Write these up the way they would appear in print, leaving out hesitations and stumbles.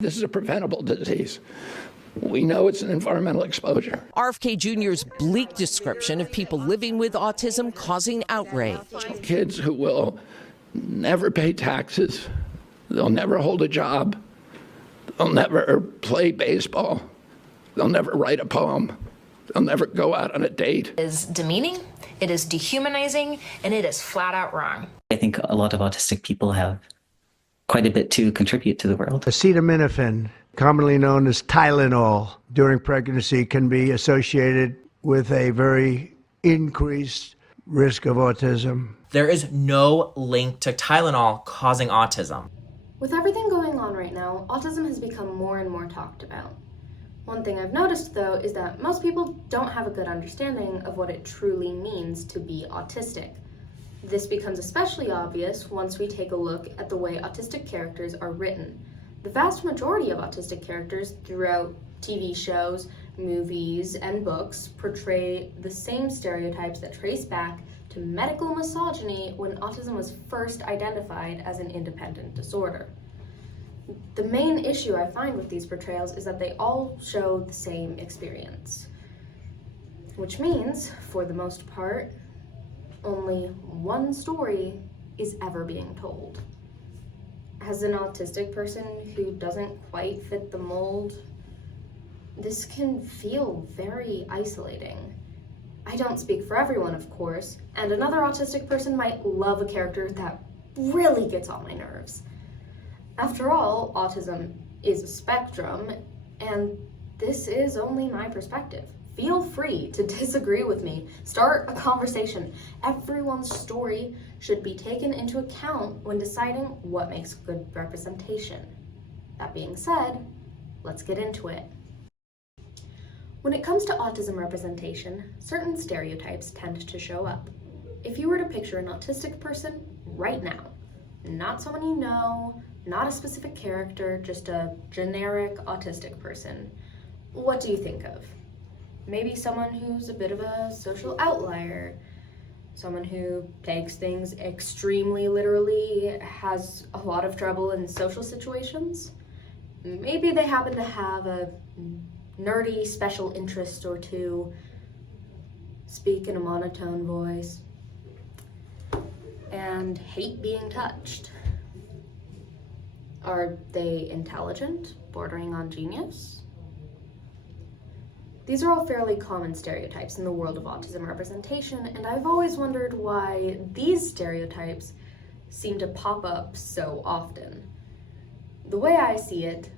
This is a preventable disease. We know it's an environmental exposure. RFK Jr.'s bleak description of people living with autism causing outrage. Kids who will never pay taxes, they'll never hold a job, they'll never play baseball, they'll never write a poem, they'll never go out on a date. It is demeaning, it is dehumanizing, and it is flat out wrong. I think a lot of autistic people have quite a bit to contribute to the world. Acetaminophen, commonly known as Tylenol, during pregnancy can be associated with a very increased risk of autism. There is no link to Tylenol causing autism. With everything going on right now, autism has become more and more talked about. One thing I've noticed, though, is that most people don't have a good understanding of what it truly means to be autistic. This becomes especially obvious once we take a look at the way autistic characters are written. The vast majority of autistic characters throughout TV shows, movies, and books portray the same stereotypes that trace back to medical misogyny when autism was first identified as an independent disorder. The main issue I find with these portrayals is that they all show the same experience, which means, for the most part, only one story is ever being told. As an autistic person who doesn't quite fit the mold, this can feel very isolating. I don't speak for everyone, of course, and another autistic person might love a character that really gets on my nerves. After all, autism is a spectrum, and this is only my perspective. Feel free to disagree with me. Start a conversation. Everyone's story should be taken into account when deciding what makes good representation. That being said, let's get into it. When it comes to autism representation, certain stereotypes tend to show up. If you were to picture an autistic person right now, not someone you know, not a specific character, just a generic autistic person, what do you think of? Maybe someone who's a bit of a social outlier, someone who takes things extremely literally, has a lot of trouble in social situations. Maybe they happen to have a nerdy special interest or two, speak in a monotone voice, and hate being touched. Are they intelligent, bordering on genius? These are all fairly common stereotypes in the world of autism representation, and I've always wondered why these stereotypes seem to pop up so often. The way I see it,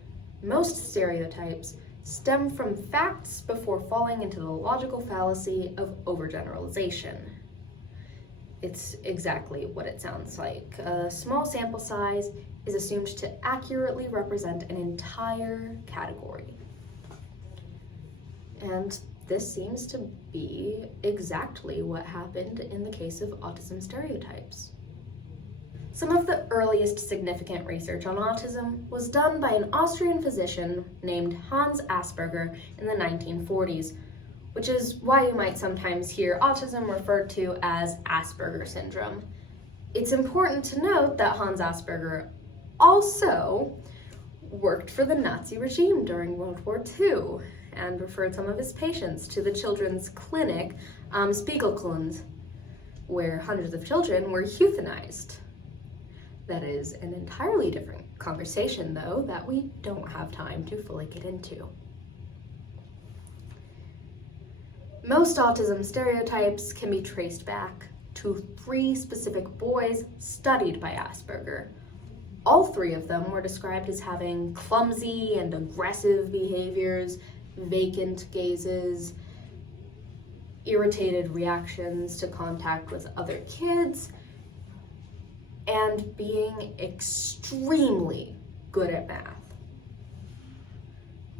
most stereotypes stem from facts before falling into the logical fallacy of overgeneralization. It's exactly what it sounds like. A small sample size is assumed to accurately represent an entire category. And this seems to be exactly what happened in the case of autism stereotypes. Some of the earliest significant research on autism was done by an Austrian physician named Hans Asperger in the 1940s, which is why you might sometimes hear autism referred to as Asperger syndrome. It's important to note that Hans Asperger also worked for the Nazi regime during World War II and referred some of his patients to the children's clinic, Spiegelklund, where hundreds of children were euthanized. That is an entirely different conversation, though, that we don't have time to fully get into. Most autism stereotypes can be traced back to 3 specific boys studied by Asperger. All 3 of them were described as having clumsy and aggressive behaviors, vacant gazes, irritated reactions to contact with other kids, and being extremely good at math.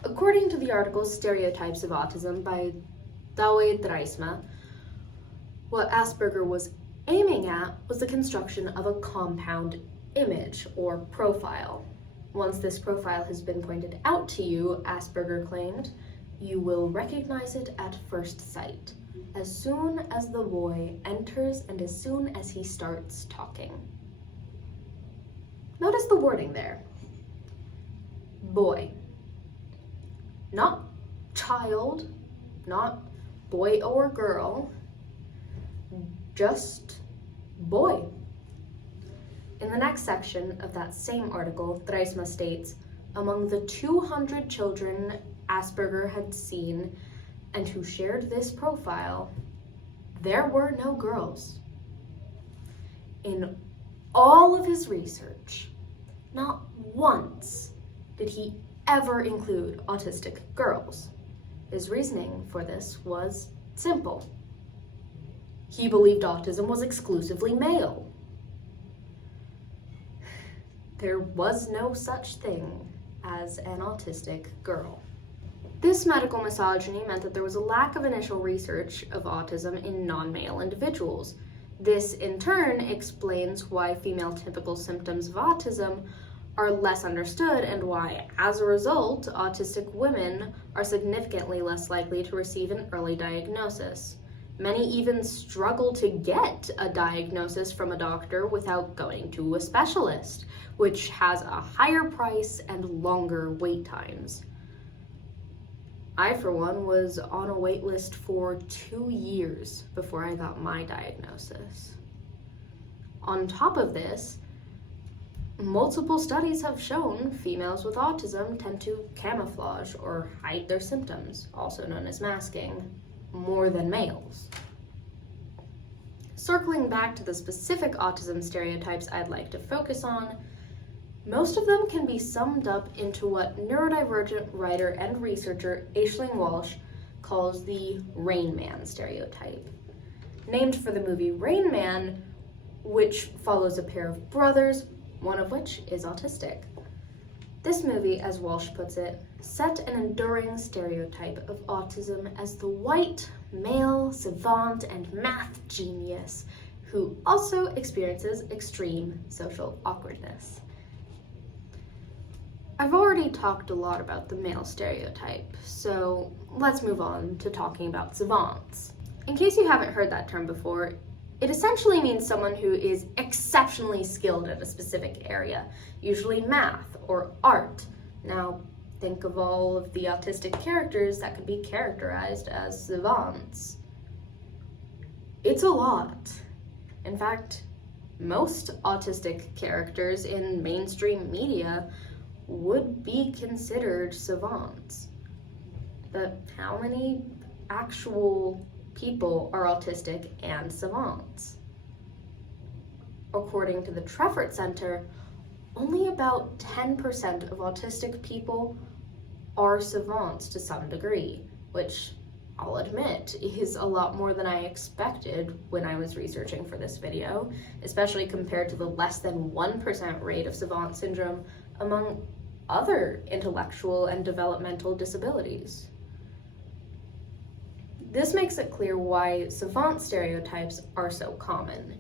According to the article Stereotypes of Autism by Douwe Drijsma, what Asperger was aiming at was the construction of a compound image or profile. Once this profile has been pointed out to you, Asperger claimed, you will recognize it at first sight, as soon as the boy enters and as soon as he starts talking. Notice the wording there. boy. Not child, not boy or girl, just boy. In the next section of that same article, Dreisma states, among the 200 children Asperger had seen and who shared this profile, there were no girls. In all of his research, not once did he ever include autistic girls. His reasoning for this was simple. He believed autism was exclusively male. There was no such thing as an autistic girl. This medical misogyny meant that there was a lack of initial research of autism in non-male individuals. This, in turn, explains why female typical symptoms of autism are less understood and why, as a result, autistic women are significantly less likely to receive an early diagnosis. Many even struggle to get a diagnosis from a doctor without going to a specialist, which has a higher price and longer wait times. I, for one, was on a wait list for 2 years before I got my diagnosis. On top of this, multiple studies have shown females with autism tend to camouflage or hide their symptoms, also known as masking, more than males. Circling back to the specific autism stereotypes I'd like to focus on, most of them can be summed up into what neurodivergent writer and researcher Aisling Walsh calls the Rain Man stereotype. Named for the movie Rain Man, which follows a pair of brothers, one of which is autistic. This movie, as Walsh puts it, set an enduring stereotype of autism as the white, male, savant, and math genius who also experiences extreme social awkwardness. I've already talked a lot about the male stereotype, so let's move on to talking about savants. In case you haven't heard that term before, it essentially means someone who is exceptionally skilled in a specific area, usually math or art. Now, think of all of the autistic characters that could be characterized as savants. It's a lot. In fact, most autistic characters in mainstream media would be considered savants. But how many actual people are autistic and savants? According to the Treffert Center, only about 10% of autistic people are savants to some degree, which I'll admit is a lot more than I expected when I was researching for this video, especially compared to the less than 1% rate of savant syndrome among other intellectual and developmental disabilities. This makes it clear why savant stereotypes are so common.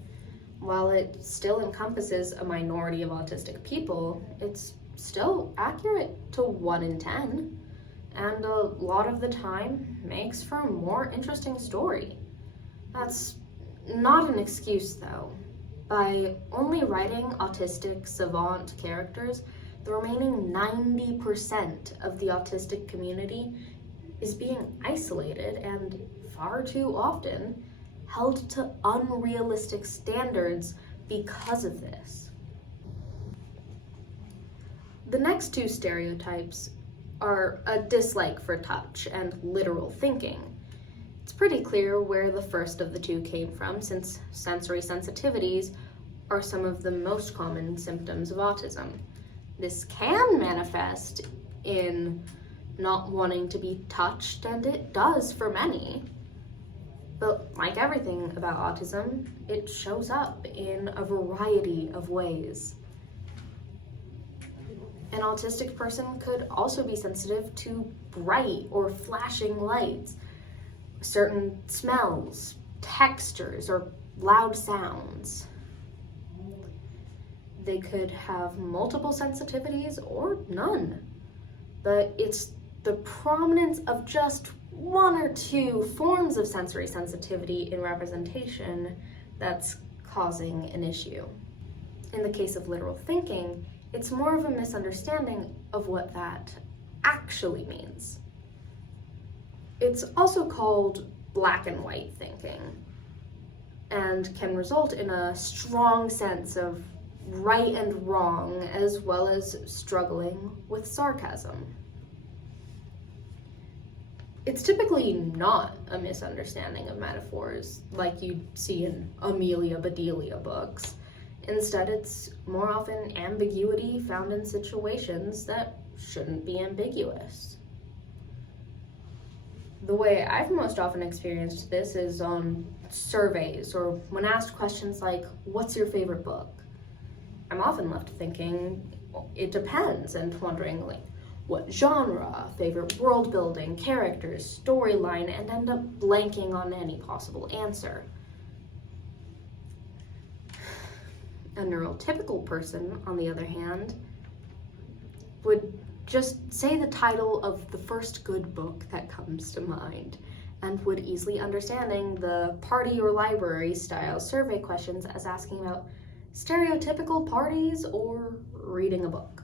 While it still encompasses a minority of autistic people, it's still accurate to 1 in 10, and a lot of the time makes for a more interesting story. That's not an excuse though. By only writing autistic savant characters, the remaining 90% of the autistic community is being isolated and far too often held to unrealistic standards because of this. The next two stereotypes are a dislike for touch and literal thinking. It's pretty clear where the first of the two came from, since sensory sensitivities are some of the most common symptoms of autism. This can manifest in not wanting to be touched, and it does for many. But like everything about autism, it shows up in a variety of ways. An autistic person could also be sensitive to bright or flashing lights, certain smells, textures, or loud sounds. They could have multiple sensitivities or none, but it's the prominence of just 1 or 2 forms of sensory sensitivity in representation that's causing an issue. In the case of literal thinking, it's more of a misunderstanding of what that actually means. It's also called black and white thinking, and can result in a strong sense of right and wrong, as well as struggling with sarcasm. It's typically not a misunderstanding of metaphors like you'd see in Amelia Bedelia books. Instead, it's more often ambiguity found in situations that shouldn't be ambiguous. The way I've most often experienced this is on surveys or when asked questions like, "What's your favorite book?" I'm often left thinking, it depends, and wondering like, what genre, favorite world building, characters, storyline, and end up blanking on any possible answer. A neurotypical person, on the other hand, would just say the title of the first good book that comes to mind, and would easily understanding the party or library style survey questions as asking about stereotypical parties or reading a book.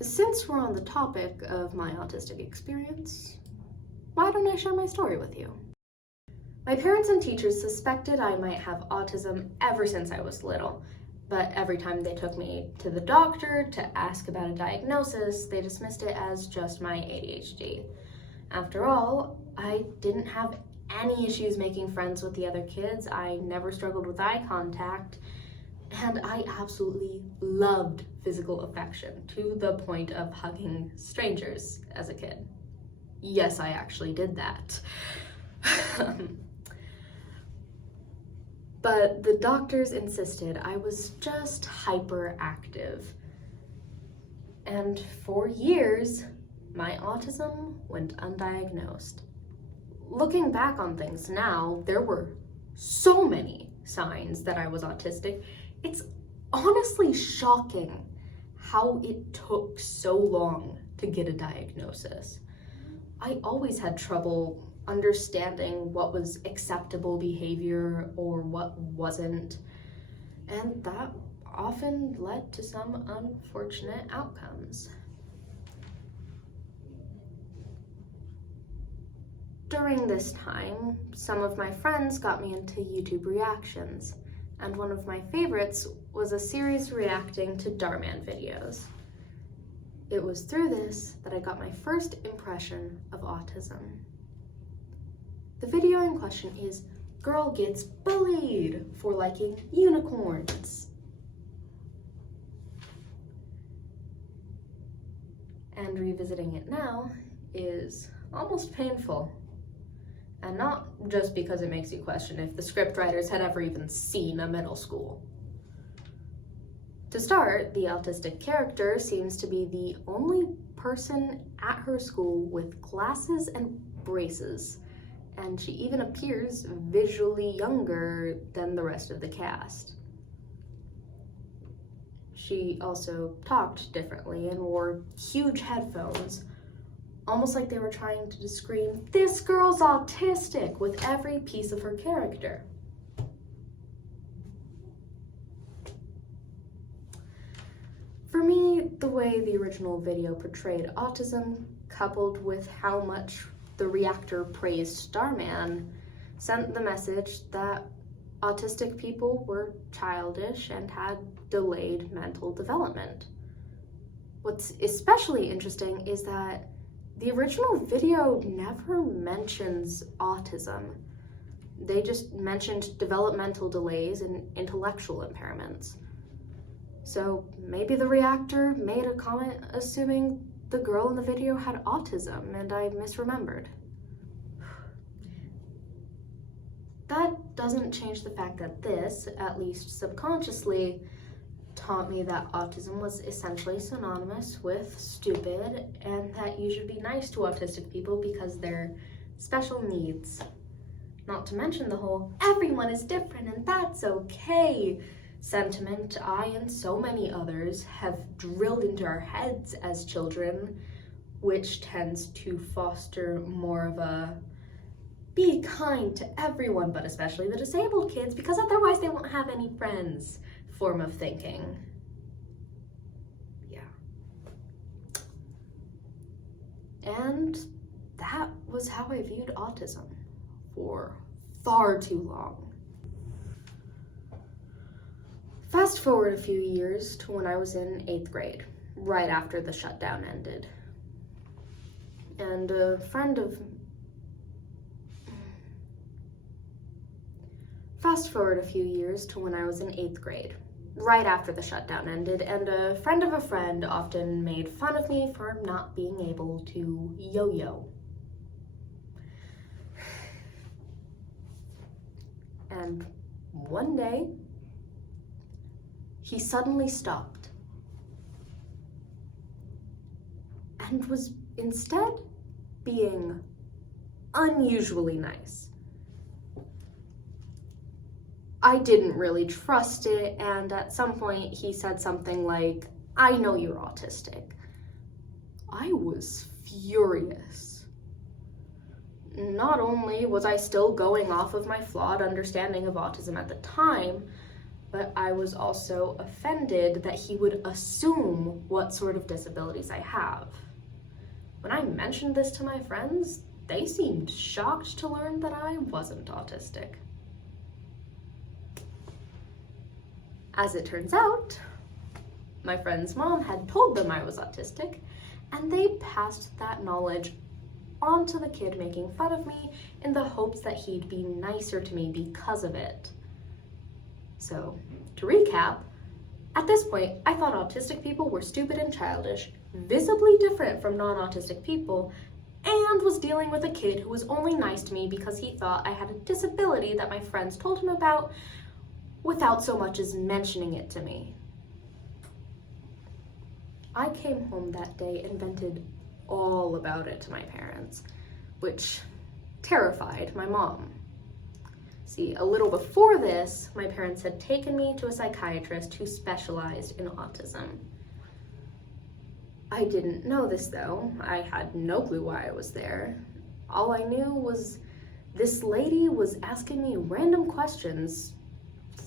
Since we're on the topic of my autistic experience, why don't I share my story with you? My parents and teachers suspected I might have autism ever since I was little, but every time they took me to the doctor to ask about a diagnosis, they dismissed it as just my ADHD. After all, I didn't have any issues making friends with the other kids, I never struggled with eye contact, and I absolutely loved physical affection to the point of hugging strangers as a kid. Yes, I actually did that. But the doctors insisted I was just hyperactive. And for years, my autism went undiagnosed. Looking back on things now, there were so many signs that I was autistic. It's honestly shocking how it took so long to get a diagnosis. I always had trouble understanding what was acceptable behavior or what wasn't, and that often led to some unfortunate outcomes. During this time, some of my friends got me into YouTube reactions, and one of my favorites was a series reacting to Darman videos. It was through this that I got my first impression of autism. The video in question is "Girl Gets Bullied for Liking Unicorns." And revisiting it now is almost painful. And not just because it makes you question if the scriptwriters had ever even seen a middle school. To start, the autistic character seems to be the only person at her school with glasses and braces, and she even appears visually younger than the rest of the cast. She also talked differently and wore huge headphones, almost like they were trying to scream, "This girl's autistic," with every piece of her character. For me, the way the original video portrayed autism, coupled with how much the reactor praised Starman, sent the message that autistic people were childish and had delayed mental development. What's especially interesting is that the original video never mentions autism. They just mentioned developmental delays and intellectual impairments. So maybe the reactor made a comment assuming the girl in the video had autism and I misremembered. That doesn't change the fact that this, at least subconsciously, taught me that autism was essentially synonymous with stupid and that you should be nice to autistic people because they're special needs. Not to mention the whole "everyone is different and that's okay" sentiment I and so many others have drilled into our heads as children, which tends to foster more of a be kind to everyone, but especially the disabled kids, because otherwise they won't have any friends form of thinking. Yeah. And that was how I viewed autism for far too long. Fast forward a few years to when I was in 8th grade, right after the shutdown ended. And a friend of... Fast forward a few years to when I was in 8th grade, right after the shutdown ended, and a friend of a friend often made fun of me for not being able to yo-yo. And one day, he suddenly stopped and was instead being unusually nice. I didn't really trust it, and at some point he said something like, "I know you're autistic." I was furious. Not only was I still going off of my flawed understanding of autism at the time, but I was also offended that he would assume what sort of disabilities I have. When I mentioned this to my friends, they seemed shocked to learn that I wasn't autistic. As it turns out, my friend's mom had told them I was autistic, and they passed that knowledge on to the kid making fun of me in the hopes that he'd be nicer to me because of it. So, to recap, at this point, I thought autistic people were stupid and childish, visibly different from non-autistic people, and was dealing with a kid who was only nice to me because he thought I had a disability that my friends told him about without so much as mentioning it to me. I came home that day and vented all about it to my parents, which terrified my mom. See, a little before this, my parents had taken me to a psychiatrist who specialized in autism. I didn't know this though. I had no clue why I was there. All I knew was this lady was asking me random questions,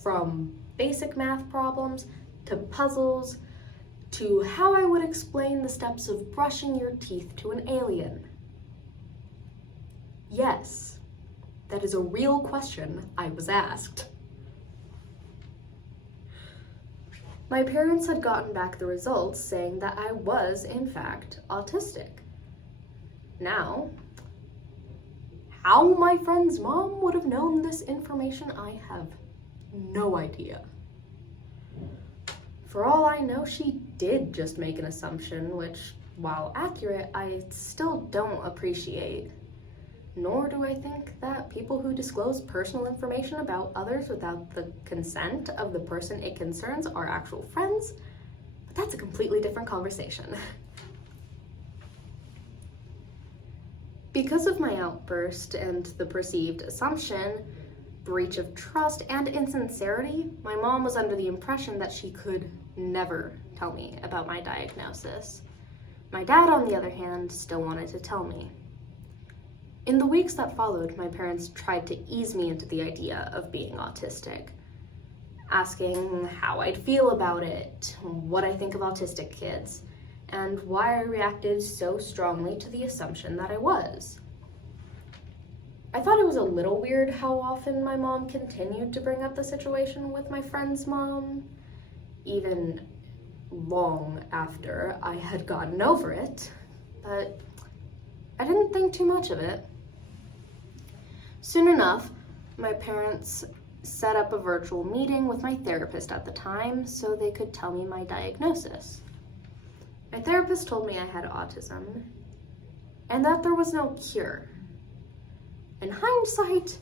from basic math problems to puzzles to how I would explain the steps of brushing your teeth to an alien. Yes, that is a real question I was asked. My parents had gotten back the results saying that I was, in fact, autistic. Now, how my friend's mom would have known this information, I have no idea. For all I know, she did just make an assumption, which, while accurate, I still don't appreciate. Nor do I think that people who disclose personal information about others without the consent of the person it concerns are actual friends, but that's a completely different conversation. Because of my outburst and the perceived assumption, breach of trust, and insincerity, my mom was under the impression that she could never tell me about my diagnosis. My dad, on the other hand, still wanted to tell me. In the weeks that followed, my parents tried to ease me into the idea of being autistic, asking how I'd feel about it, what I think of autistic kids, and why I reacted so strongly to the assumption that I was. I thought it was a little weird how often my mom continued to bring up the situation with my friend's mom, even long after I had gotten over it, but I didn't think too much of it. Soon enough, my parents set up a virtual meeting with my therapist at the time so they could tell me my diagnosis. My therapist told me I had autism and that there was no cure. In hindsight,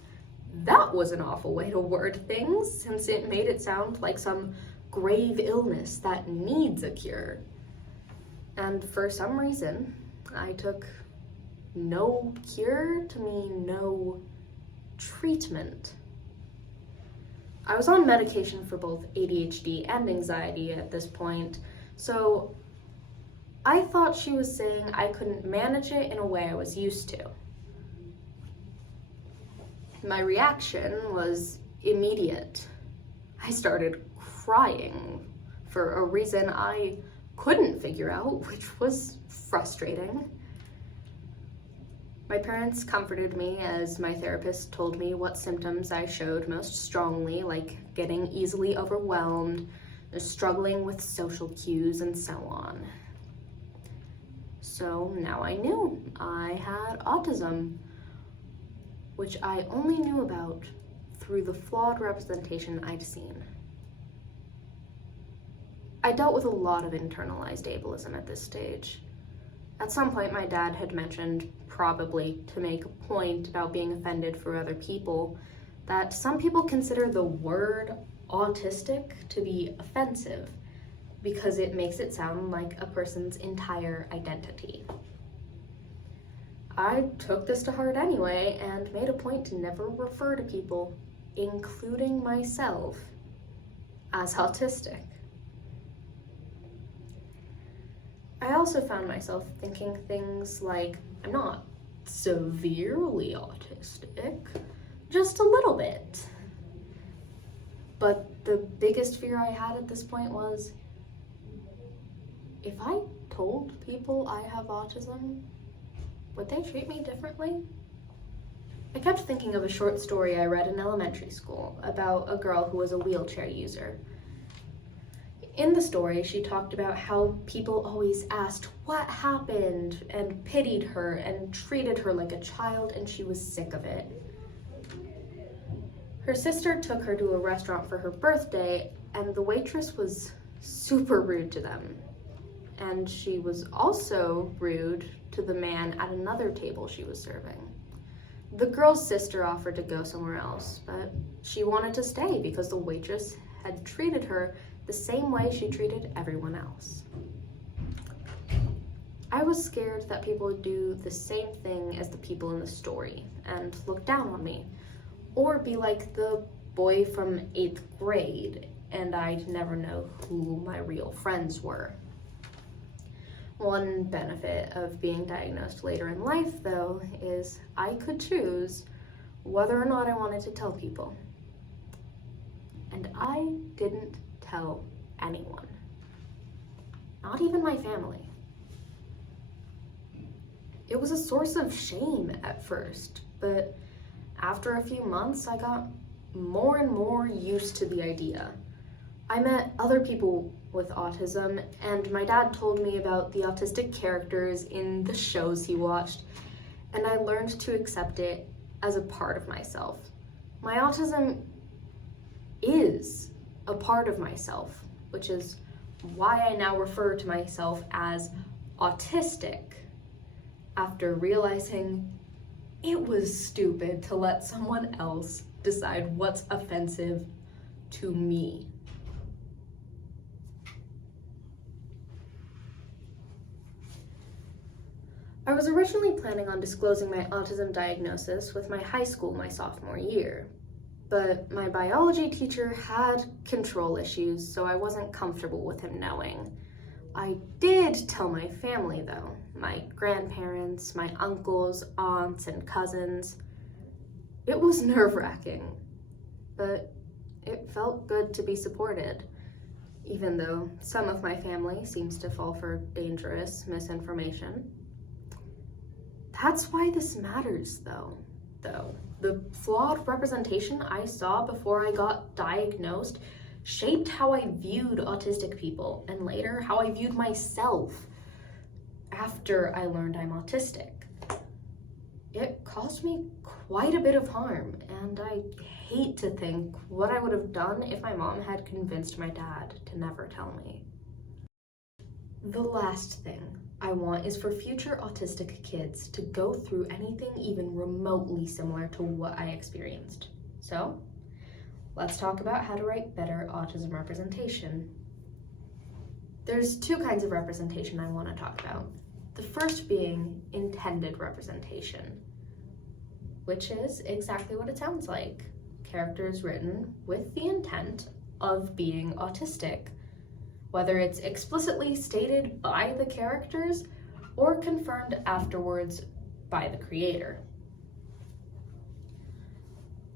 that was an awful way to word things, since it made it sound like some grave illness that needs a cure. And for some reason, I took no cure to mean no treatment. I was on medication for both ADHD and anxiety at this point, so I thought she was saying I couldn't manage it in a way I was used to. My reaction was immediate. I started crying for a reason I couldn't figure out, which was frustrating. My parents comforted me as my therapist told me what symptoms I showed most strongly, like getting easily overwhelmed, struggling with social cues, and so on. So now I knew I had autism, which I only knew about through the flawed representation I'd seen. I dealt with a lot of internalized ableism at this stage. At some point, my dad had mentioned, probably to make a point about being offended for other people, that some people consider the word autistic to be offensive because it makes it sound like a person's entire identity. I took this to heart anyway and made a point to never refer to people, including myself, as autistic. I also found myself thinking things like, I'm not severely autistic, just a little bit. But the biggest fear I had at this point was, if I told people I have autism, would they treat me differently? I kept thinking of a short story I read in elementary school about a girl who was a wheelchair user. In the story, she talked about how people always asked what happened and pitied her and treated her like a child, and she was sick of it. Her sister took her to a restaurant for her birthday, and the waitress was super rude to them. And she was also rude to the man at another table she was serving. The girl's sister offered to go somewhere else, but she wanted to stay because the waitress had treated her the same way she treated everyone else. I was scared that people would do the same thing as the people in the story and look down on me, or be like the boy from 8th grade and I'd never know who my real friends were. One benefit of being diagnosed later in life, though, is I could choose whether or not I wanted to tell people. And I didn't tell anyone, not even my family. It was a source of shame at first, but after a few months, I got more and more used to the idea. I met other people with autism, and my dad told me about the autistic characters in the shows he watched, and I learned to accept it as a part of myself. My autism is a part of myself, which is why I now refer to myself as autistic, after realizing it was stupid to let someone else decide what's offensive to me. I was originally planning on disclosing my autism diagnosis with my high school my sophomore year, but my biology teacher had control issues, so I wasn't comfortable with him knowing. I did tell my family though, my grandparents, my uncles, aunts, and cousins. It was nerve-wracking, but it felt good to be supported, even though some of my family seems to fall for dangerous misinformation. That's why this matters though. The flawed representation I saw before I got diagnosed shaped how I viewed autistic people, and later how I viewed myself after I learned I'm autistic. It caused me quite a bit of harm, and I hate to think what I would have done if my mom had convinced my dad to never tell me. The last thing I want is for future autistic kids to go through anything even remotely similar to what I experienced. So, let's talk about how to write better autism representation. There's two kinds of representation I want to talk about. The first being intended representation, which is exactly what it sounds like. Characters written with the intent of being autistic, whether it's explicitly stated by the characters or confirmed afterwards by the creator.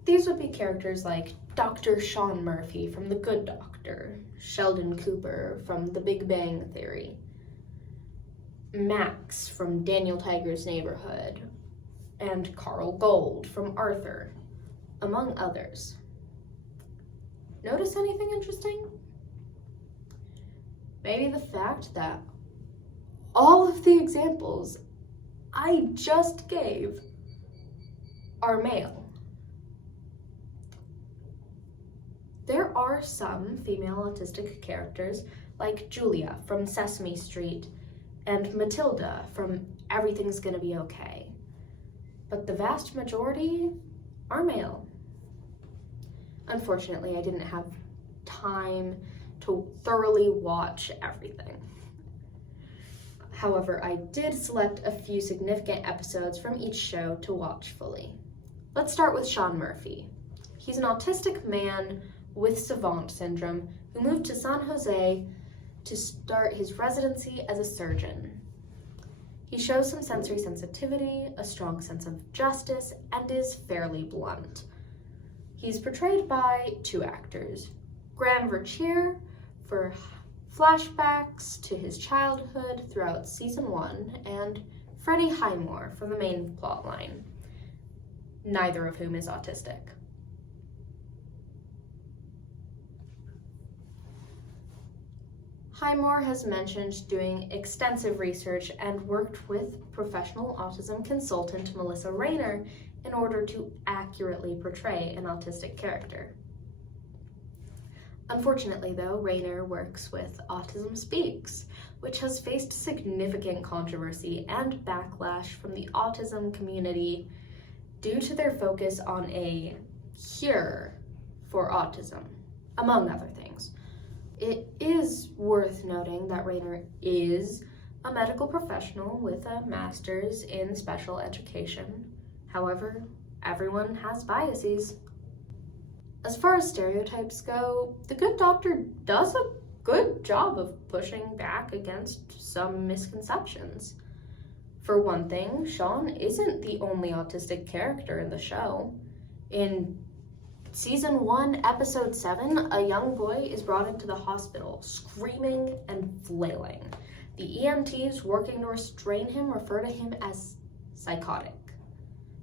These would be characters like Dr. Sean Murphy from The Good Doctor, Sheldon Cooper from The Big Bang Theory, Max from Daniel Tiger's Neighborhood, and Carl Gold from Arthur, among others. Notice anything interesting? Maybe the fact that all of the examples I just gave are male. There are some female autistic characters like Julia from Sesame Street and Matilda from Everything's Gonna Be Okay, but the vast majority are male. Unfortunately, I didn't have time to thoroughly watch everything. However, I did select a few significant episodes from each show to watch fully. Let's start with Sean Murphy. He's an autistic man with savant syndrome who moved to San Jose to start his residency as a surgeon. He shows some sensory sensitivity, a strong sense of justice, and is fairly blunt. He's portrayed by two actors, Graham Vercheer for flashbacks to his childhood throughout season 1, and Freddie Highmore for the main plotline, neither of whom is autistic. Highmore has mentioned doing extensive research and worked with professional autism consultant Melissa Rayner in order to accurately portray an autistic character. Unfortunately, though, Rayner works with Autism Speaks, which has faced significant controversy and backlash from the autism community due to their focus on a cure for autism, among other things. It is worth noting that Rayner is a medical professional with a master's in special education. However, everyone has biases. As far as stereotypes go, The Good Doctor does a good job of pushing back against some misconceptions. For one thing, Sean isn't the only autistic character in the show. In Season 1, Episode 7, a young boy is brought into the hospital, screaming and flailing. The EMTs working to restrain him refer to him as psychotic.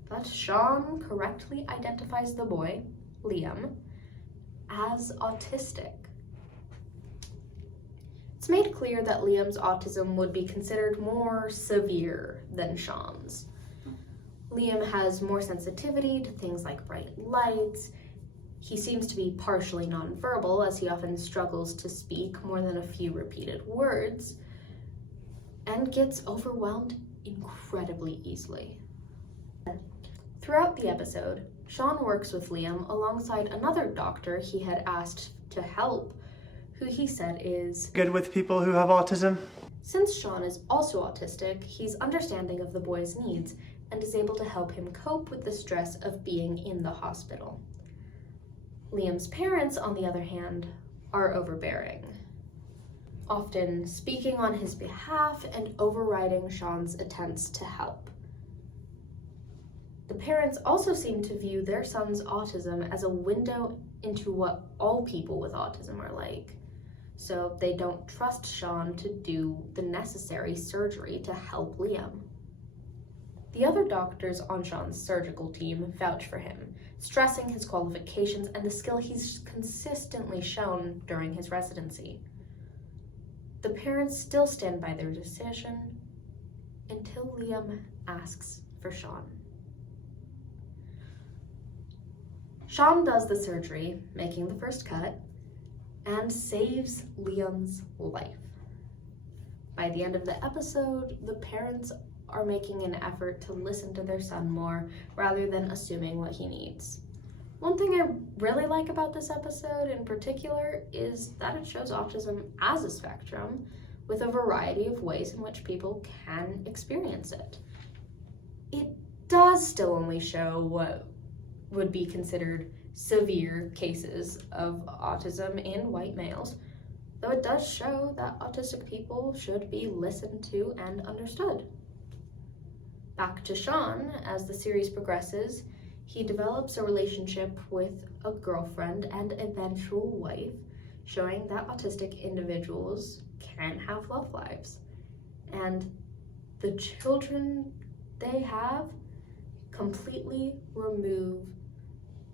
But Sean correctly identifies the boy, Liam, as autistic. It's made clear that Liam's autism would be considered more severe than Sean's. Liam has more sensitivity to things like bright lights. He seems to be partially nonverbal, as he often struggles to speak more than a few repeated words, and gets overwhelmed incredibly easily. Throughout the episode, Sean works with Liam alongside another doctor he had asked to help, who he said is good with people who have autism. Since Sean is also autistic, he's understanding of the boy's needs and is able to help him cope with the stress of being in the hospital. Liam's parents, on the other hand, are overbearing, often speaking on his behalf and overriding Sean's attempts to help. The parents also seem to view their son's autism as a window into what all people with autism are like, so they don't trust Sean to do the necessary surgery to help Liam. The other doctors on Sean's surgical team vouch for him, stressing his qualifications and the skill he's consistently shown during his residency. The parents still stand by their decision until Liam asks for Sean. Sean does the surgery, making the first cut, and saves Liam's life. By the end of the episode, the parents are making an effort to listen to their son more rather than assuming what he needs. One thing I really like about this episode in particular is that it shows autism as a spectrum with a variety of ways in which people can experience it. It does still only show what would be considered severe cases of autism in white males, though it does show that autistic people should be listened to and understood. Back to Sean, as the series progresses, He develops a relationship with a girlfriend and eventual wife, showing that autistic individuals can have love lives. And the children they have completely remove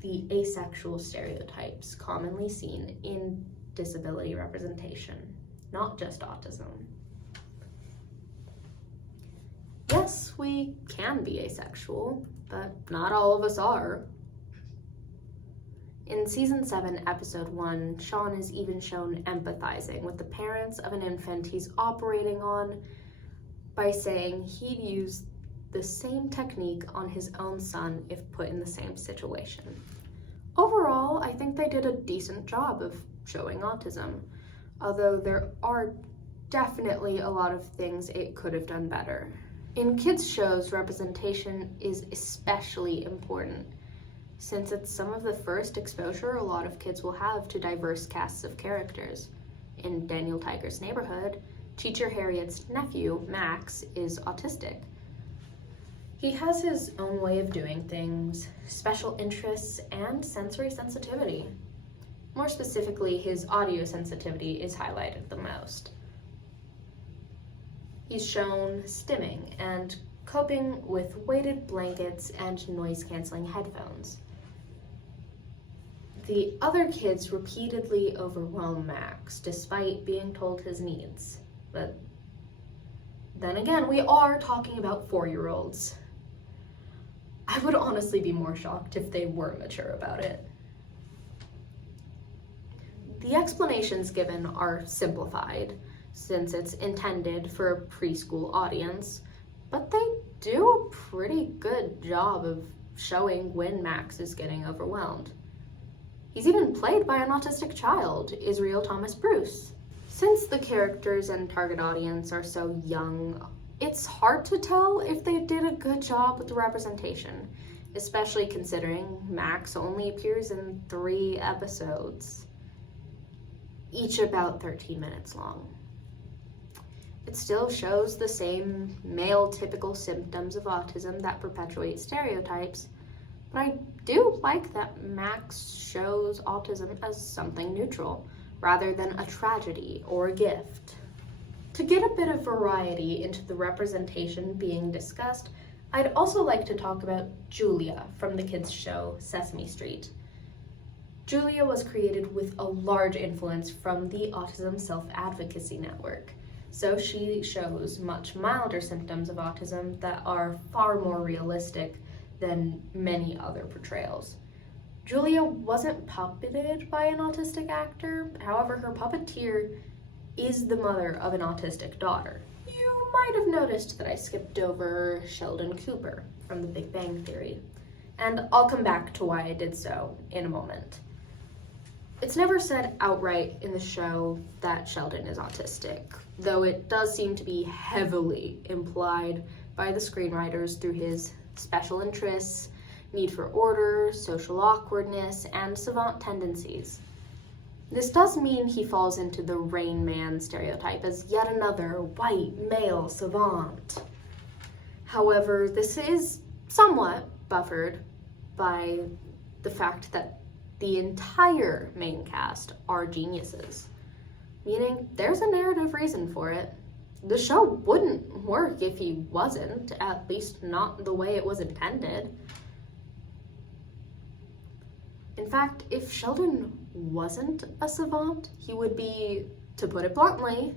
the asexual stereotypes commonly seen in disability representation, not just autism. Yes, we can be asexual, but not all of us are. In season 7, episode 1, Sean is even shown empathizing with the parents of an infant he's operating on by saying he'd use the same technique on his own son if put in the same situation. Overall, I think they did a decent job of showing autism, although there are definitely a lot of things it could have done better. In kids' shows, representation is especially important, since it's some of the first exposure a lot of kids will have to diverse casts of characters. In Daniel Tiger's Neighborhood, Teacher Harriet's nephew, Max, is autistic. He has his own way of doing things, special interests, and sensory sensitivity. More specifically, his audio sensitivity is highlighted the most. He's shown stimming and coping with weighted blankets and noise-canceling headphones. The other kids repeatedly overwhelm Max, despite being told his needs. But then again, we are talking about 4-year-olds. I would honestly be more shocked if they were mature about it. The explanations given are simplified, since it's intended for a preschool audience, but they do a pretty good job of showing when Max is getting overwhelmed. He's even played by an autistic child, Israel Thomas Bruce. Since the characters and target audience are so young, it's hard to tell if they did a good job with the representation, especially considering Max only appears in 3 episodes, each about 13 minutes long. It still shows the same male typical symptoms of autism that perpetuate stereotypes, but I do like that Max shows autism as something neutral, rather than a tragedy or a gift. To get a bit of variety into the representation being discussed, I'd also like to talk about Julia from the kids' show Sesame Street. Julia was created with a large influence from the Autism Self-Advocacy Network, so she shows much milder symptoms of autism that are far more realistic than many other portrayals. Julia wasn't puppeted by an autistic actor, however, her puppeteer is the mother of an autistic daughter. You might have noticed that I skipped over Sheldon Cooper from The Big Bang Theory, and I'll come back to why I did so in a moment. It's never said outright in the show that Sheldon is autistic, though it does seem to be heavily implied by the screenwriters through his special interests, need for order, social awkwardness, and savant tendencies. This does mean he falls into the Rain Man stereotype as yet another white male savant. However, this is somewhat buffered by the fact that the entire main cast are geniuses, meaning there's a narrative reason for it. The show wouldn't work if he wasn't, at least not the way it was intended. In fact, if Sheldon wasn't a savant, he would be, to put it bluntly,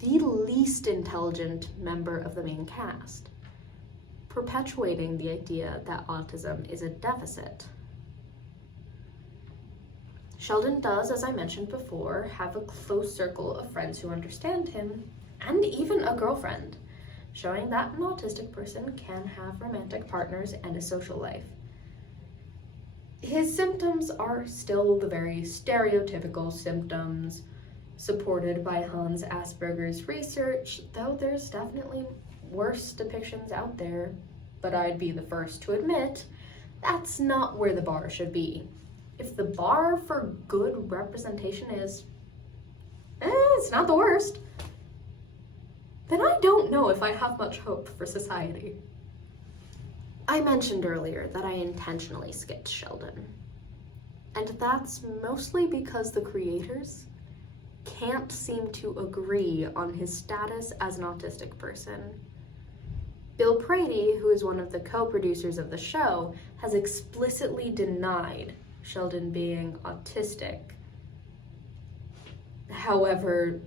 the least intelligent member of the main cast, perpetuating the idea that autism is a deficit. Sheldon does, as I mentioned before, have a close circle of friends who understand him, and even a girlfriend, showing that an autistic person can have romantic partners and a social life. His symptoms are still the very stereotypical symptoms supported by Hans Asperger's research, though there's definitely worse depictions out there, but I'd be the first to admit that's not where the bar should be. If the bar for good representation is, it's not the worst, then I don't know if I have much hope for society. I mentioned earlier that I intentionally skipped Sheldon. And that's mostly because the creators can't seem to agree on his status as an autistic person. Bill Prady, who is one of the co-producers of the show, has explicitly denied Sheldon being autistic. However,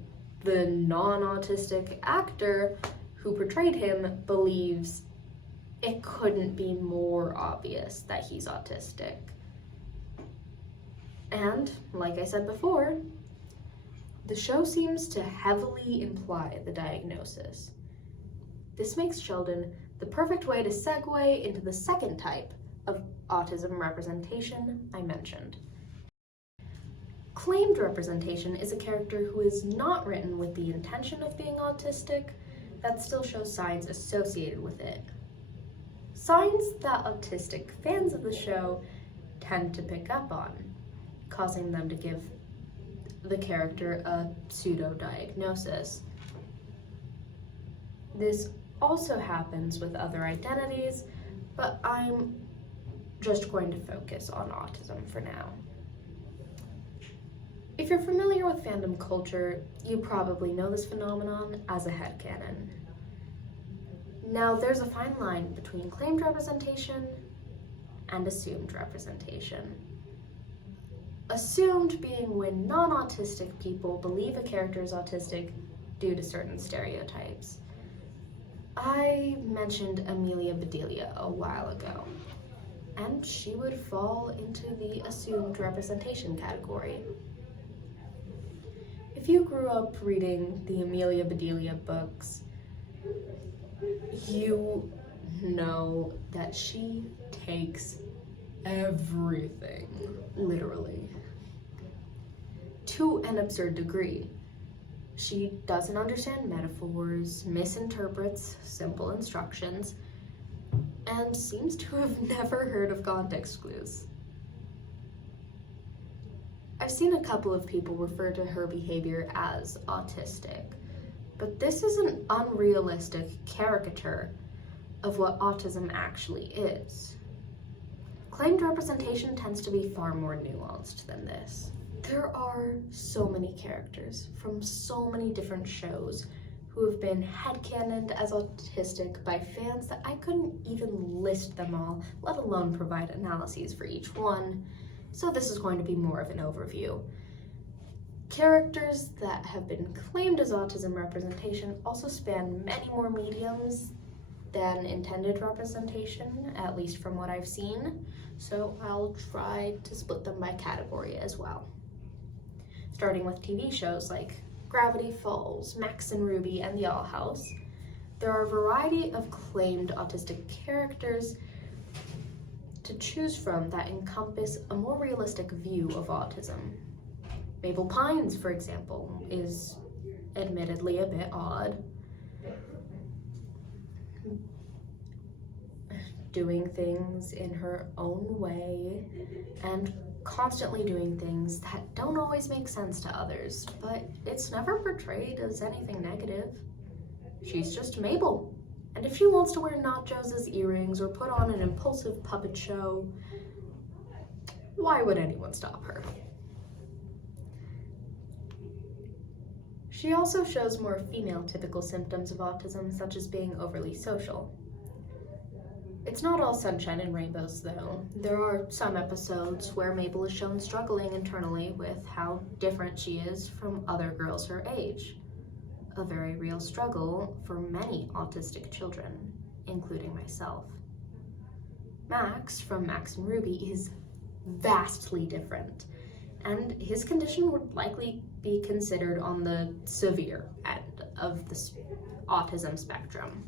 the non-autistic actor who portrayed him believes it couldn't be more obvious that he's autistic. And, like I said before, the show seems to heavily imply the diagnosis. This makes Sheldon the perfect way to segue into the second type of autism representation I mentioned. Claimed representation is a character who is not written with the intention of being autistic, that still shows signs associated with it. Signs that autistic fans of the show tend to pick up on, causing them to give the character a pseudo-diagnosis. This also happens with other identities, but I'm just going to focus on autism for now. If you're familiar with fandom culture, you probably know this phenomenon as a headcanon. Now, there's a fine line between claimed representation and assumed representation. Assumed being when non-autistic people believe a character is autistic due to certain stereotypes. I mentioned Amelia Bedelia a while ago, and she would fall into the assumed representation category. If you grew up reading the Amelia Bedelia books, you know that she takes everything literally to an absurd degree. She doesn't understand metaphors, misinterprets simple instructions, and seems to have never heard of context clues. I've seen a couple of people refer to her behavior as autistic, but this is an unrealistic caricature of what autism actually is. Claimed representation tends to be far more nuanced than this. There are so many characters from so many different shows who have been headcanoned as autistic by fans that I couldn't even list them all, let alone provide analyses for each one. So this is going to be more of an overview. Characters that have been claimed as autism representation also span many more mediums than intended representation, at least from what I've seen. So I'll try to split them by category as well. Starting with TV shows like Gravity Falls, Max and Ruby, and The Owl House, there are a variety of claimed autistic characters to choose from that encompass a more realistic view of autism. Mabel Pines, for example, is admittedly a bit odd, doing things in her own way and constantly doing things that don't always make sense to others, but it's never portrayed as anything negative. She's just Mabel. And if she wants to wear nachos as earrings or put on an impulsive puppet show, why would anyone stop her? She also shows more female typical symptoms of autism, such as being overly social. It's not all sunshine and rainbows, though. There are some episodes where Mabel is shown struggling internally with how different she is from other girls her age. A very real struggle for many autistic children, including myself. Max, from Max and Ruby, is vastly different, and his condition would likely be considered on the severe end of the autism spectrum.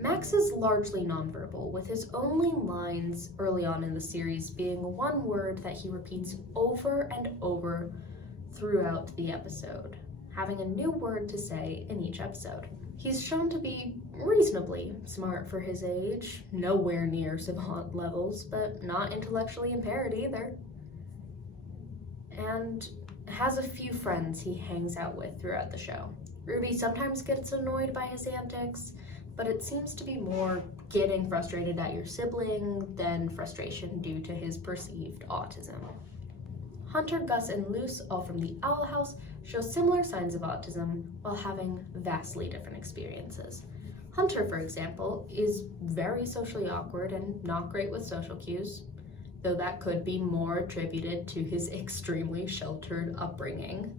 Max is largely nonverbal, with his only lines early on in the series being one word that he repeats over and over throughout the episode, having a new word to say in each episode. He's shown to be reasonably smart for his age, nowhere near savant levels, but not intellectually impaired either. And has a few friends he hangs out with throughout the show. Ruby sometimes gets annoyed by his antics, but it seems to be more getting frustrated at your sibling than frustration due to his perceived autism. Hunter, Gus, and Luce, all from the Owl House, show similar signs of autism while having vastly different experiences. Hunter, for example, is very socially awkward and not great with social cues, though that could be more attributed to his extremely sheltered upbringing.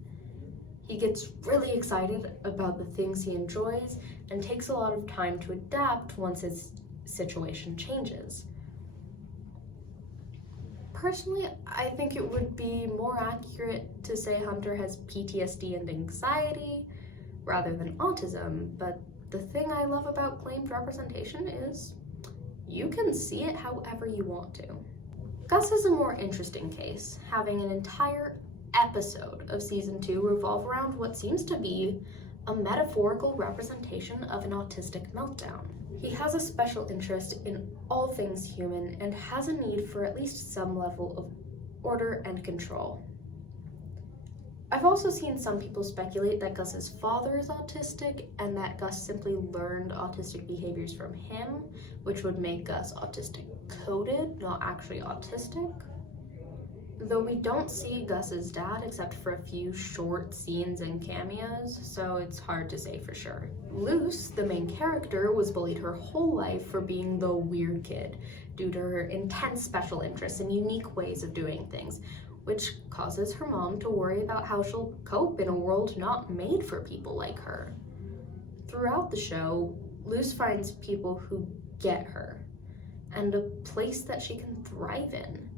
He gets really excited about the things he enjoys and takes a lot of time to adapt once his situation changes. Personally, I think it would be more accurate to say Hunter has PTSD and anxiety rather than autism, but the thing I love about claimed representation is you can see it however you want to. Gus is a more interesting case, having an entire episode of season 2 revolve around what seems to be a metaphorical representation of an autistic meltdown. He has a special interest in all things human and has a need for at least some level of order and control. I've also seen some people speculate that Gus's father is autistic and that Gus simply learned autistic behaviors from him, which would make Gus autistic coded, not actually autistic. Though we don't see Gus's dad except for a few short scenes and cameos, so it's hard to say for sure. Luce, the main character, was bullied her whole life for being the weird kid due to her intense special interests and unique ways of doing things, which causes her mom to worry about how she'll cope in a world not made for people like her. Throughout the show, Luce finds people who get her and a place that she can thrive in.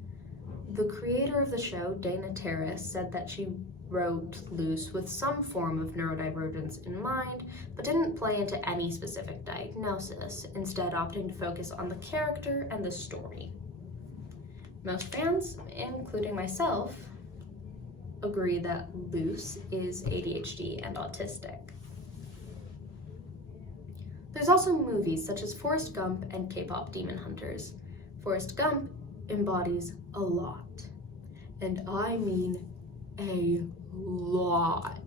The creator of the show, Dana Terrace, said that she wrote Luce with some form of neurodivergence in mind, but didn't play into any specific diagnosis, instead opting to focus on the character and the story. Most fans, including myself, agree that Luce is ADHD and autistic. There's also movies such as Forrest Gump and K-pop Demon Hunters. Forrest Gump embodies a lot, and I mean a lot,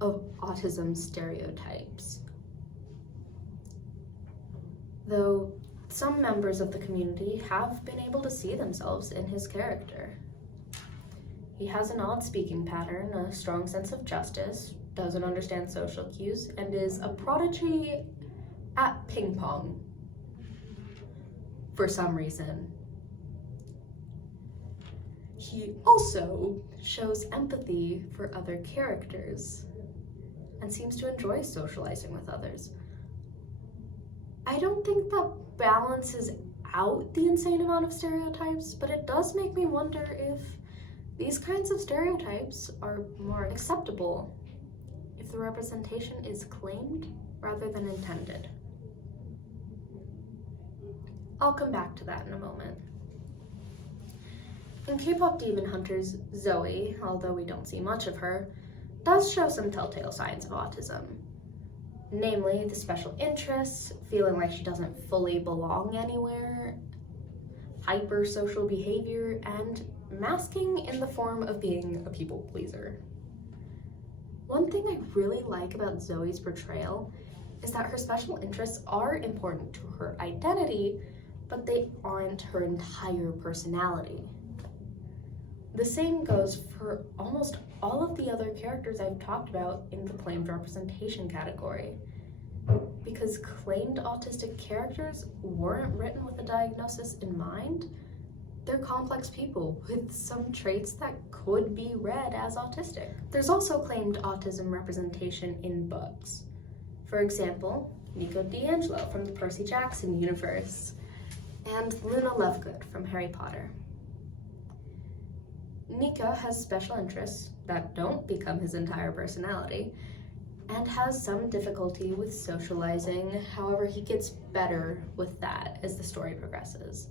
of autism stereotypes. Though some members of the community have been able to see themselves in his character. He has an odd speaking pattern, a strong sense of justice, doesn't understand social cues, and is a prodigy at ping pong. For some reason. He also shows empathy for other characters and seems to enjoy socializing with others. I don't think that balances out the insane amount of stereotypes, but it does make me wonder if these kinds of stereotypes are more acceptable if the representation is claimed rather than intended. I'll come back to that in a moment. In K-pop Demon Hunters, Zoe, although we don't see much of her, does show some telltale signs of autism. Namely, the special interests, feeling like she doesn't fully belong anywhere, hyper-social behavior, and masking in the form of being a people pleaser. One thing I really like about Zoe's portrayal is that her special interests are important to her identity, but they aren't her entire personality. The same goes for almost all of the other characters I've talked about in the claimed representation category. Because claimed autistic characters weren't written with a diagnosis in mind, they're complex people with some traits that could be read as autistic. There's also claimed autism representation in books. For example, Nico D'Angelo from the Percy Jackson universe, and Luna Lovegood from Harry Potter. Nico has special interests that don't become his entire personality, and has some difficulty with socializing, however he gets better with that as the story progresses.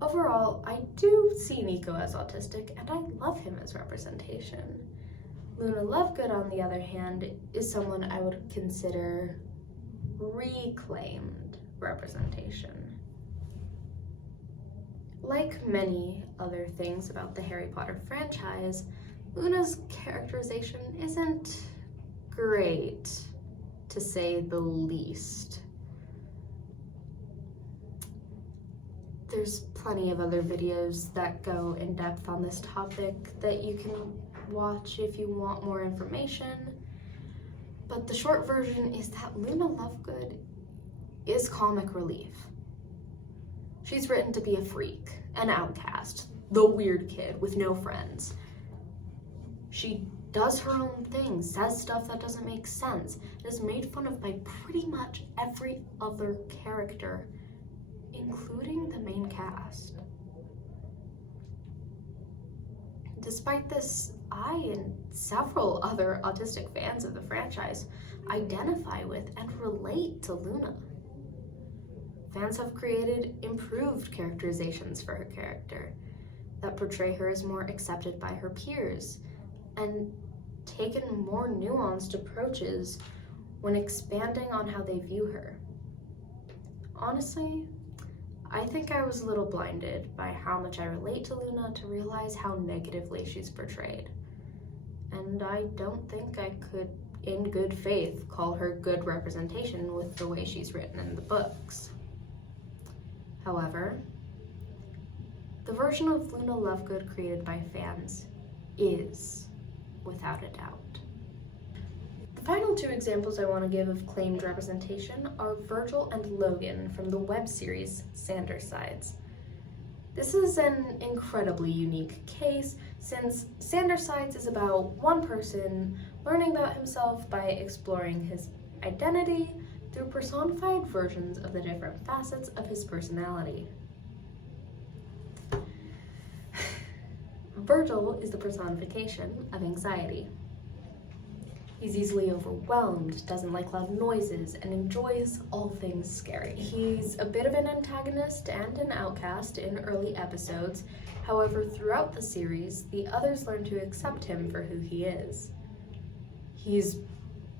Overall, I do see Nico as autistic, and I love him as representation. Luna Lovegood, on the other hand, is someone I would consider reclaimed representation. Like many other things about the Harry Potter franchise, Luna's characterization isn't great. to say the least. There's plenty of other videos that go in depth on this topic that you can watch if you want more information. But the short version is that Luna Lovegood is comic relief. She's written to be a freak, an outcast, the weird kid with no friends. She does her own thing, says stuff that doesn't make sense, and is made fun of by pretty much every other character, including the main cast. Despite this, I and several other autistic fans of the franchise identify with and relate to Luna. Fans have created improved characterizations for her character that portray her as more accepted by her peers, and taken more nuanced approaches when expanding on how they view her. Honestly, I think I was a little blinded by how much I relate to Luna to realize how negatively she's portrayed. And I don't think I could, in good faith, call her good representation with the way she's written in the books. However, the version of Luna Lovegood created by fans is, without a doubt. The final two examples I want to give of claimed representation are Virgil and Logan from the web series Sandersides. This is an incredibly unique case since Sandersides is about one person learning about himself by exploring his identity through personified versions of the different facets of his personality. Virgil is the personification of anxiety. He's easily overwhelmed, doesn't like loud noises, and enjoys all things scary. He's a bit of an antagonist and an outcast in early episodes. However, throughout the series, the others learn to accept him for who he is. He's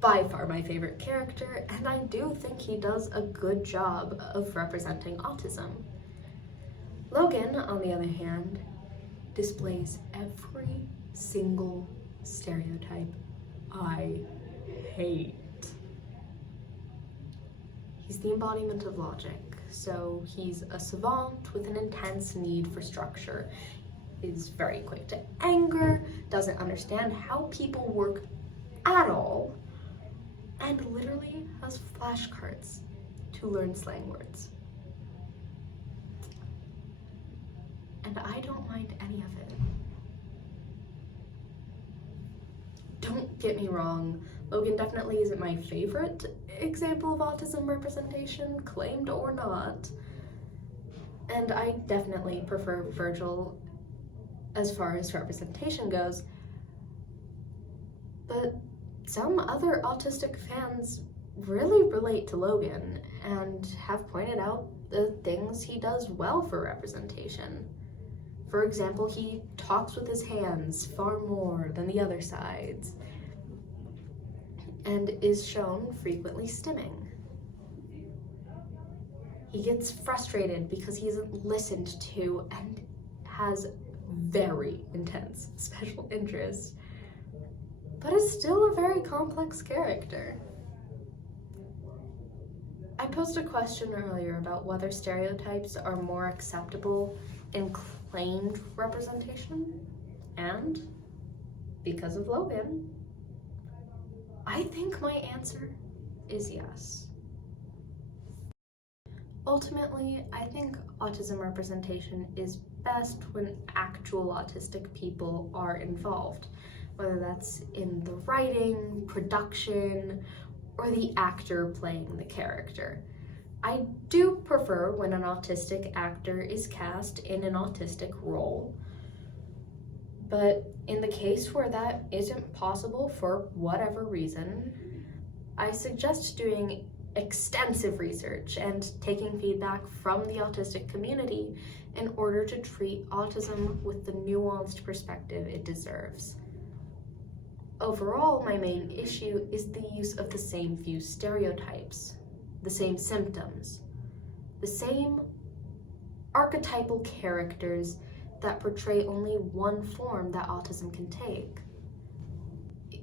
by far my favorite character, and I do think he does a good job of representing autism. Logan, on the other hand, displays every single stereotype I hate. He's the embodiment of logic, so he's a savant with an intense need for structure. He's very quick to anger, doesn't understand how people work at all, and literally has flashcards to learn slang words. And I don't mind any of it. Don't get me wrong, Logan definitely isn't my favorite example of autism representation, claimed or not. And I definitely prefer Virgil as far as representation goes. But some other autistic fans really relate to Logan and have pointed out the things he does well for representation. For example, he talks with his hands far more than the other sides, and is shown frequently stimming. He gets frustrated because he isn't listened to and has very intense special interests, but is still a very complex character. I posed a question earlier about whether stereotypes are more acceptable in claimed representation, and because of Logan, I think my answer is yes. Ultimately, I think autism representation is best when actual autistic people are involved, whether that's in the writing, production, or the actor playing the character. I do prefer when an autistic actor is cast in an autistic role, but in the case where that isn't possible for whatever reason, I suggest doing extensive research and taking feedback from the autistic community in order to treat autism with the nuanced perspective it deserves. Overall, my main issue is the use of the same few stereotypes, the same symptoms, the same archetypal characters that portray only one form that autism can take.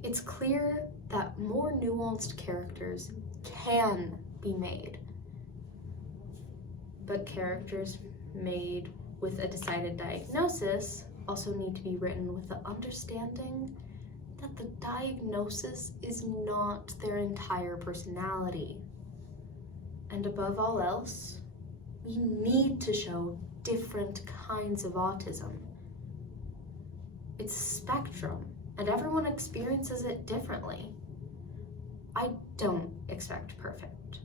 It's clear that more nuanced characters can be made. But characters made with a decided diagnosis also need to be written with the understanding that the diagnosis is not their entire personality. And above all else, we need to show different kinds of autism. It's a spectrum, and everyone experiences it differently. I don't expect perfect,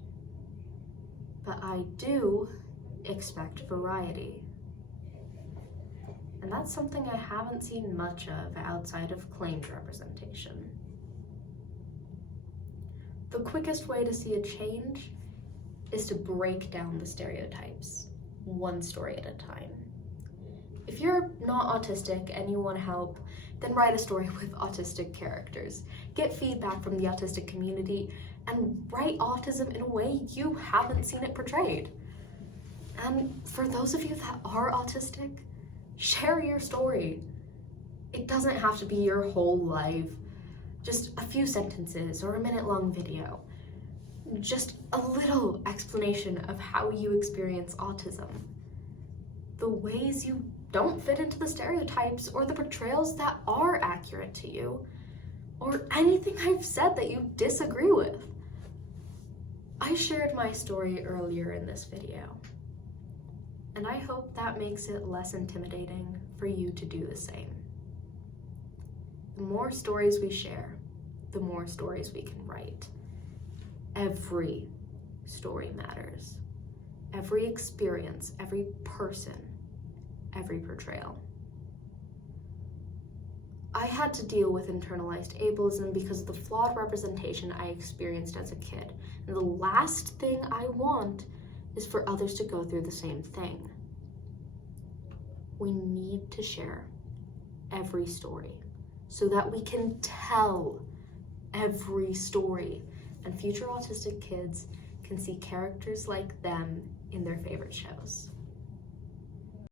but I do expect variety. And that's something I haven't seen much of outside of claimed representation. The quickest way to see a change is to break down the stereotypes, one story at a time. If you're not autistic and you want help, then write a story with autistic characters. Get feedback from the autistic community and write autism in a way you haven't seen it portrayed. And for those of you that are autistic, share your story. It doesn't have to be your whole life, just a few sentences or a minute-long video. Just a little explanation of how you experience autism. The ways you don't fit into the stereotypes or the portrayals that are accurate to you, or anything I've said that you disagree with. I shared my story earlier in this video, and I hope that makes it less intimidating for you to do the same. The more stories we share, the more stories we can write. Every story matters. Every experience, every person, every portrayal. I had to deal with internalized ableism because of the flawed representation I experienced as a kid. And the last thing I want is for others to go through the same thing. We need to share every story so that we can tell every story, and future autistic kids can see characters like them in their favorite shows.